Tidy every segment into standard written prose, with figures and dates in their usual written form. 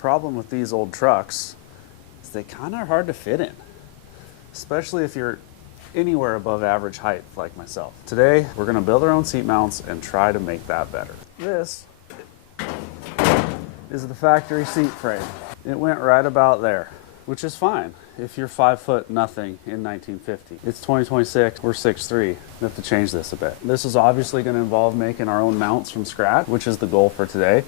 problem with these old trucks is they kind of are hard to fit in, especially if you're anywhere above average height like myself. Today, we're gonna build our own seat mounts and try to make that better. This is the factory seat frame. It went right about there, which is fine if you're 5 foot nothing in 1950. It's 2026, we're 6'3". We have to change this a bit. This is obviously gonna involve making our own mounts from scratch, which is the goal for today.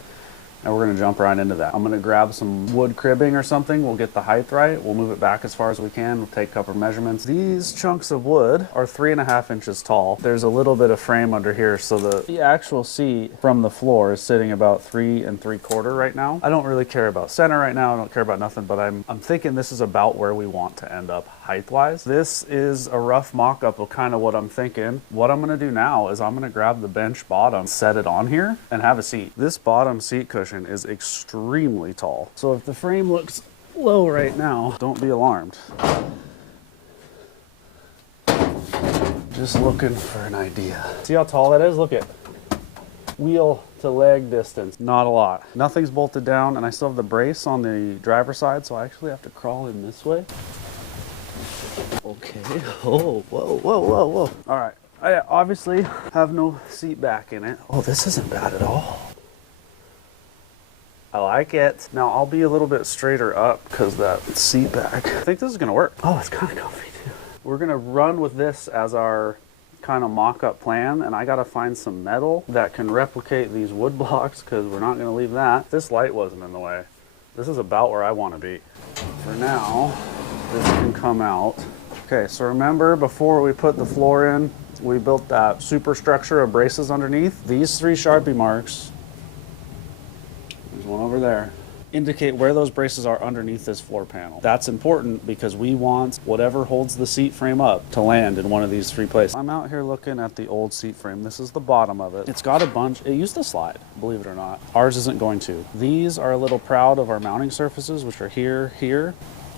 And we're gonna jump right into that. I'm gonna grab some wood cribbing or something. We'll get the height right. We'll move it back as far as we can. We'll take a couple measurements. These chunks of wood are 3.5 inches tall. There's a little bit of frame under here, so the actual seat from the floor is sitting about 3 3/4 right now. I don't really care about center right now. I don't care about nothing, but I'm thinking this is about where we want to end up height-wise. This is a rough mock-up of kind of what I'm thinking. What I'm gonna do now is I'm gonna grab the bench bottom, set it on here, and have a seat. This bottom seat cushion is extremely tall. So if the frame looks low right now, don't be alarmed. Just looking for an idea. See how tall that is? Look at wheel to leg distance. Not a lot. Nothing's bolted down, and I still have the brace on the driver's side, so I actually have to crawl in this way. Okay. Oh, whoa, whoa, whoa, whoa. All right. I obviously have no seat back in it. Oh, this isn't bad at all. I like it. Now I'll be a little bit straighter up because that seat back. I think this is gonna work. Oh, it's kind of comfy too. We're gonna run with this as our kind of mock-up plan, and I gotta find some metal that can replicate these wood blocks because we're not gonna leave that. This light wasn't in the way. This is about where I want to be. For now, this can come out. Okay, so remember before we put the floor in, we built that superstructure of braces underneath. These 3 Sharpie marks, there's one over there, indicate where those braces are underneath this floor panel. That's important because we want whatever holds the seat frame up to land in one of these 3 places. I'm out here looking at the old seat frame. This is the bottom of it. It's got a bunch, it used to slide, believe it or not. Ours isn't going to. These are a little proud of our mounting surfaces, which are here,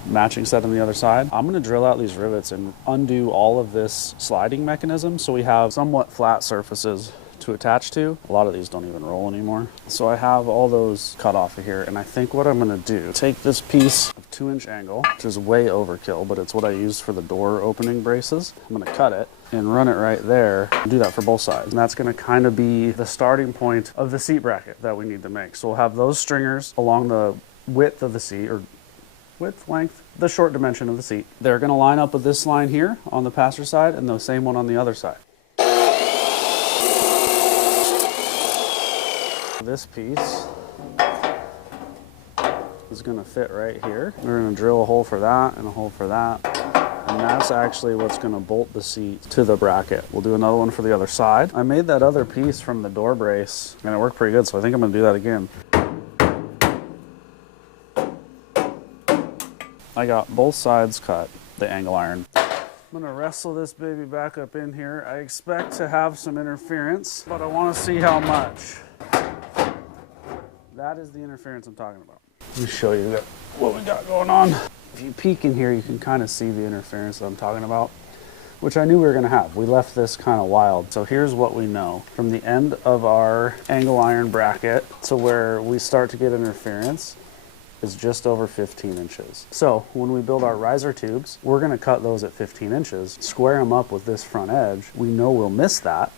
matching set on the other side. I'm gonna drill out these rivets and undo all of this sliding mechanism so we have somewhat flat surfaces to attach to. A lot of these don't even roll anymore. So I have all those cut off of here, and I think what I'm gonna do, take this piece of 2-inch angle, which is way overkill, but it's what I use for the door opening braces. I'm gonna cut it and run it right there. Do that for both sides. And that's gonna kind of be the starting point of the seat bracket that we need to make. So we'll have those stringers along the width of the seat, or width, length, the short dimension of the seat. They're gonna line up with this line here on the passenger side and the same one on the other side. This piece is going to fit right here. We're going to drill a hole for that and a hole for that. And that's actually what's going to bolt the seat to the bracket. We'll do another one for the other side. I made that other piece from the door brace and it worked pretty good, so I think I'm going to do that again. I got both sides cut, the angle iron. I'm going to wrestle this baby back up in here. I expect to have some interference, but I want to see how much. That is the interference I'm talking about. Let me show you what we got going on. If you peek in here, you can kind of see the interference that I'm talking about, which I knew we were gonna have. We left this kind of wild. So here's what we know. From the end of our angle iron bracket to where we start to get interference is just over 15 inches. So when we build our riser tubes, we're gonna cut those at 15 inches, square them up with this front edge. We know we'll miss that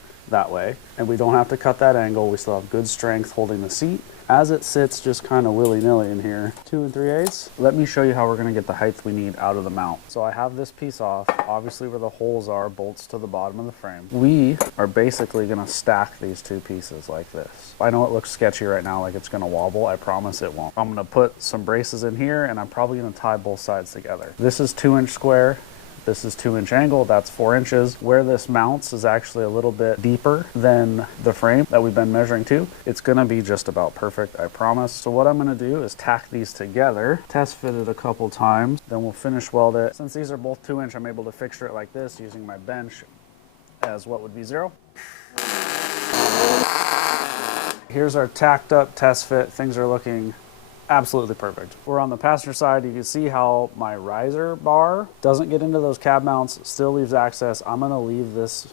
way, and we don't have to cut that angle. We still have good strength holding the seat. As it sits just kind of willy-nilly in here, 2 3/8. Let me show you how we're gonna get the height we need out of the mount. So I have this piece off, obviously where the holes are, bolts to the bottom of the frame. We are basically gonna stack these 2 pieces like this. I know it looks sketchy right now, like it's gonna wobble. I promise it won't. I'm gonna put some braces in here, and I'm probably gonna tie both sides together. This is 2-inch square. This is 2-inch angle, that's 4 inches. Where this mounts is actually a little bit deeper than the frame that we've been measuring to. It's gonna be just about perfect, I promise. So what I'm gonna do is tack these together, test fit it a couple times, then we'll finish weld it. Since these are both 2-inch, I'm able to fixture it like this using my bench as what would be 0. Here's our tacked up test fit. Things are looking absolutely perfect. We're on the passenger side. You can see how my riser bar doesn't get into those cab mounts, still leaves access. I'm gonna leave this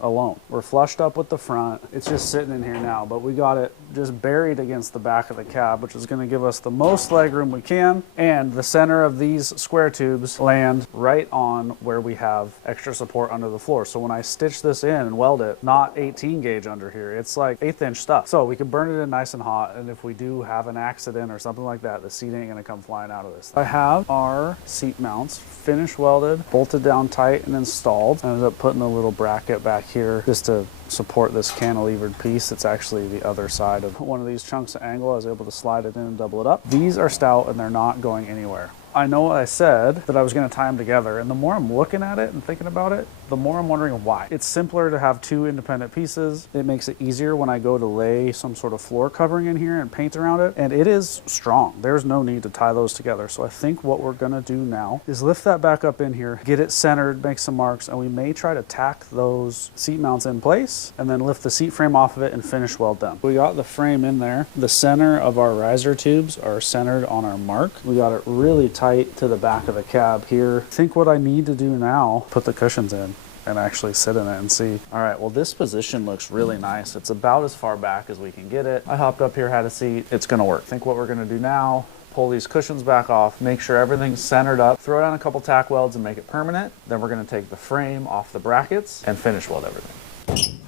alone. We're flushed up with the front. It's just sitting in here now, but we got it just buried against the back of the cab, which is going to give us the most leg room we can. And the center of these square tubes land right on where we have extra support under the floor. So when I stitch this in and weld it, not 18 gauge under here, it's like 1/8 inch stuff. So we can burn it in nice and hot. And if we do have an accident or something like that, the seat ain't going to come flying out of this. I have our seat mounts finish welded, bolted down tight and installed. I ended up putting a little bracket back here just to support this cantilevered piece. It's actually the other side of one of these chunks of angle. I was able to slide it in and double it up. These are stout and they're not going anywhere. I know I said that I was going to tie them together, and the more I'm looking at it and thinking about it, the more I'm wondering why. It's simpler to have two independent pieces. It makes it easier when I go to lay some sort of floor covering in here and paint around it, and it is strong. There's no need to tie those together. So I think what we're going to do now is lift that back up in here, get it centered, make some marks, and we may try to tack those seat mounts in place and then lift the seat frame off of it and finish weld them. We got the frame in there. The center of our riser tubes are centered on our mark. We got it really tight to the back of the cab here. I think what I need to do now, put the cushions in and actually sit in it and see. All right, well, this position looks really nice. It's about as far back as we can get it. I hopped up here, had a seat. It's gonna work. I think what we're gonna do now, pull these cushions back off, make sure everything's centered up, throw down a couple tack welds and make it permanent. Then we're gonna take the frame off the brackets and finish weld everything.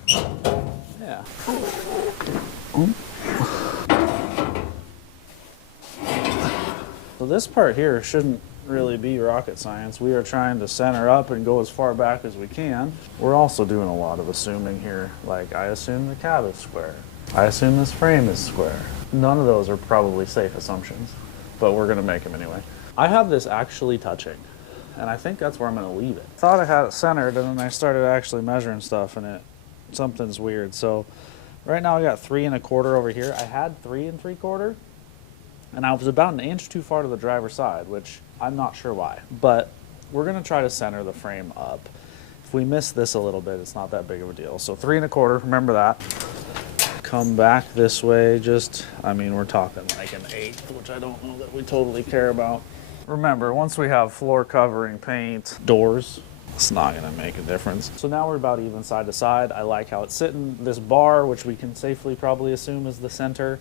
Yeah. So this part here shouldn't really be rocket science. We are trying to center up and go as far back as we can. We're also doing a lot of assuming here. Like, I assume the cab is square. I assume this frame is square. None of those are probably safe assumptions, but we're gonna make them anyway. I have this actually touching, and I think that's where I'm gonna leave it. Thought I had it centered, and then I started actually measuring stuff, and something's weird. So right now I got 3 1/4 over here. I had 3 3/4. And I was about 1 inch too far to the driver's side, which I'm not sure why. But we're gonna try to center the frame up. If we miss this a little bit, it's not that big of a deal. So 3 1/4, remember that. Come back this way, we're talking like 1/8, which I don't know that we totally care about. Remember, once we have floor covering, paint, doors, it's not gonna make a difference. So now we're about even side to side. I like how it's sitting. This bar, which we can safely probably assume is the center,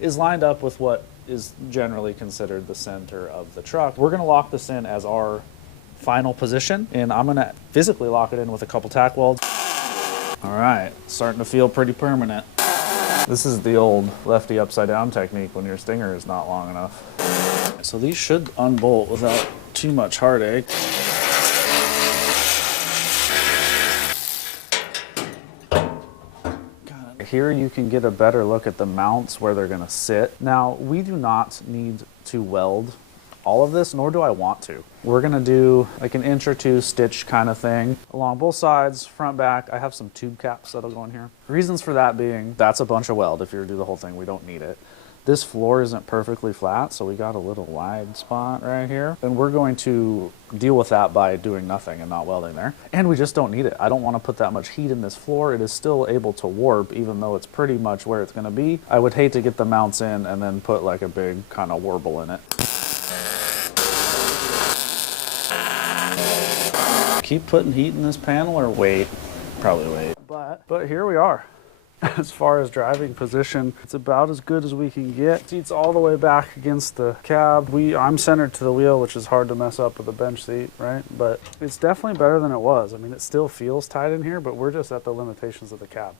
is lined up with what is generally considered the center of the truck. We're gonna lock this in as our final position, and I'm gonna physically lock it in with a couple tack welds. All right, starting to feel pretty permanent. This is the old lefty upside down technique when your stinger is not long enough. So these should unbolt without too much heartache. Here you can get a better look at the mounts where they're gonna sit. Now, we do not need to weld all of this, nor do I want to. We're gonna do like 1 inch or 2 stitch kind of thing along both sides, front, back. I have some tube caps that'll go in here. Reasons for that being, that's a bunch of weld. If you're to do the whole thing, we don't need it. This floor isn't perfectly flat, so we got a little wide spot right here. And we're going to deal with that by doing nothing and not welding there. And we just don't need it. I don't want to put that much heat in this floor. It is still able to warp, even though it's pretty much where it's gonna be. I would hate to get the mounts in and then put like a big kind of warble in it. Keep putting heat in this panel or wait? Probably wait. But here we are. As far as driving position, it's about as good as we can get. Seat's all the way back against the cab. I'm centered to the wheel, which is hard to mess up with a bench seat, right? But it's definitely better than it was. I mean, it still feels tight in here, but we're just at the limitations of the cab.